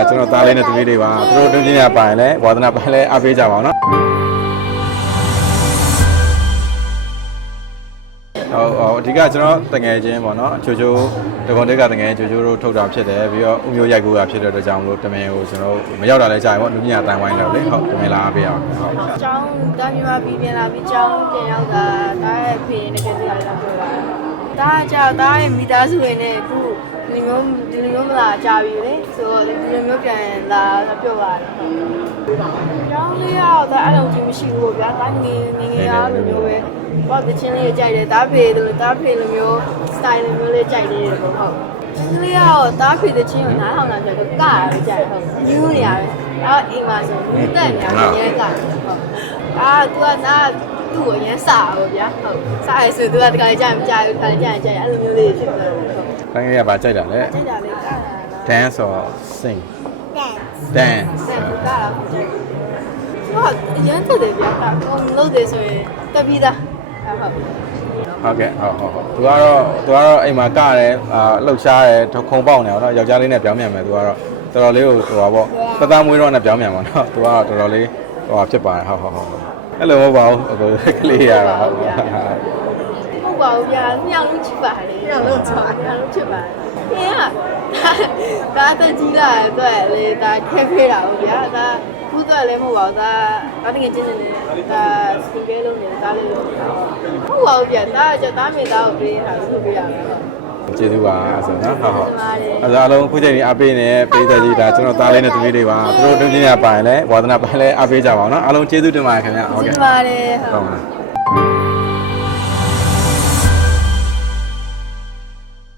ဒါကျွန်တော်သားလေးနဲ့သမီးလေးပါသူတို့တွင်းချင်းရပါရင်လည်းဝါသနာပိုင်းလည်းအားပေးကြပါအောင်နော်ဟိုဟိုအဓိကကျွန်တော်တငယ်ချင်းပေါ့နော်ချိုချိုတကွန်တက်ကတငယ်ချိုချိုတို့ထုတ်တာဖြစ်တယ်ပြီးတော့ဥမျိုးရိုက်ကူတာဖြစ်တဲ့အတွက်ကြောင့်မလို့တမင်ကိုကျွန်တော်မရောက်တာလည်းကြာရင်ပေါ့လူမြညာတန်ဝိုင်းတော့လေဟုတ်တမင်လာအားပေးအောင်ဟုတ်ကျောင်းတာမြန်မာပြည်ပြန်လာပြီးကျောင်းပြန်ရောက်တာတားရဲ့ဖေနဲ့ကတည်းကလည်းပြောတာ တားကြောက်တားရဲ့မိသားစုတွေနဲ့အခုဒီမျိုးဒီလိုမျိုးမလာကြပြီလေဆိုတော့ဒီလိုမျိုးပြန်လာပြောပါတယ်ကျောင်းလေးရောက်တာအဲ့လိုကြီးမရှိဘူးဗျာတားငယ်ငယ်ငယ်အားလိုမျိုးပဲပေါ့တချင်းလေးကြိုက်တယ်တားဖေလိုတားဖေလိုမျိုး style လိုမျိုးလေးကြိုက်နေတယ်ပေါ့ဟုတ်ချင်းလေးရောက်တားဖေတချင်းကိုနားထောင်လာကြတော့ကရကြတယ်ဟုတ်ညူးနေရတယ်အဲ့အိမ်မှာဆိုမြတ်တက်နေရတယ်ရဲကဟုတ်အာ तू ကနာ သူ့ကိုရမ်းစာပေါ့ဗျာဟုတ်စာရဲဆို तू ကတခါကြာမကြာဘူးခါကြာကြာအဲ့လိုမျိုးလေးဖြစ်သွားတယ်ဟုတ်တန်ငယ်ရပါကြိုက်တာလေ ကြိတ်တာလေးကားတာ dance or sing dance ဆက်ဘူးကားတာဟုတ်ကြဟုတ်ရမ်းတက်တယ်ဗျာကဟိုလို့တယ်ဆိုရင်တက်ပြီးသားဟုတ်ဟုတ်ဟုတ်ကဲ့ဟုတ်ဟုတ်ဟုတ်သူကတော့သူကတော့အိမ်မှာကတယ်အာလှုပ်ရှားတယ်ခုံပေါက်နေအောင်နော်ယောက်ျားလေးနဲ့ပြောင်းပြန်မယ်သူကတော့တော်တော်လေးကိုဟိုပါပေါ့ပသားမွေးတော့နဲ့ပြောင်းပြန်ပါနော်သူကတော့တော်တော်လေးဟိုပါဖြစ်ပါတယ်ဟုတ်ဟုတ်ဟုတ် အဲ့လိုမဟုတ်ပါဘူးအခုကလေးရတာဟုတ်ဟုတ်ပါဘူးဗျာညောင်လို့ချစ်ပါလေညောင်လို့ချစ်ပါညောင်လို့ချစ်ပါဟင်းကဒါတက်ကြီးလာတဲ့အတွက်လေဒါခက်ခဲတာဟုတ်ဗျာဒါခုတော့လည်းမဟုတ်ပါဘူးဒါဒါတကယ်ချင်းနေတယ်ဒါစင်ကဲလုံးနေတာဒါလေးလို့ဟုတ်ပါဘူးဗျာဒါကဒါမေသားကိုပေးတာလို့ပေးရမှာဟုတ် ကျေးဇူးပါဆိုနော်ဟုတ်ဟုတ်ပါတယ်အဲ့ဒါအလုံးခုချိန်ကြီးအားပေးနေပေးတဲ့ကြီးဒါကျွန်တော်သားလေးနဲ့သမီးလေးပါသူတို့တွင်းချင်းရပါရင်လည်းဝါသနာပိုင်းလည်းအားပေးကြပါအောင်နော်အားလုံးကျေးဇူးတင်ပါတယ်ခင်ဗျာဟုတ်ကျေးကဲ့ဇူးပါတယ်ဟုဟုတ်တ်ပါ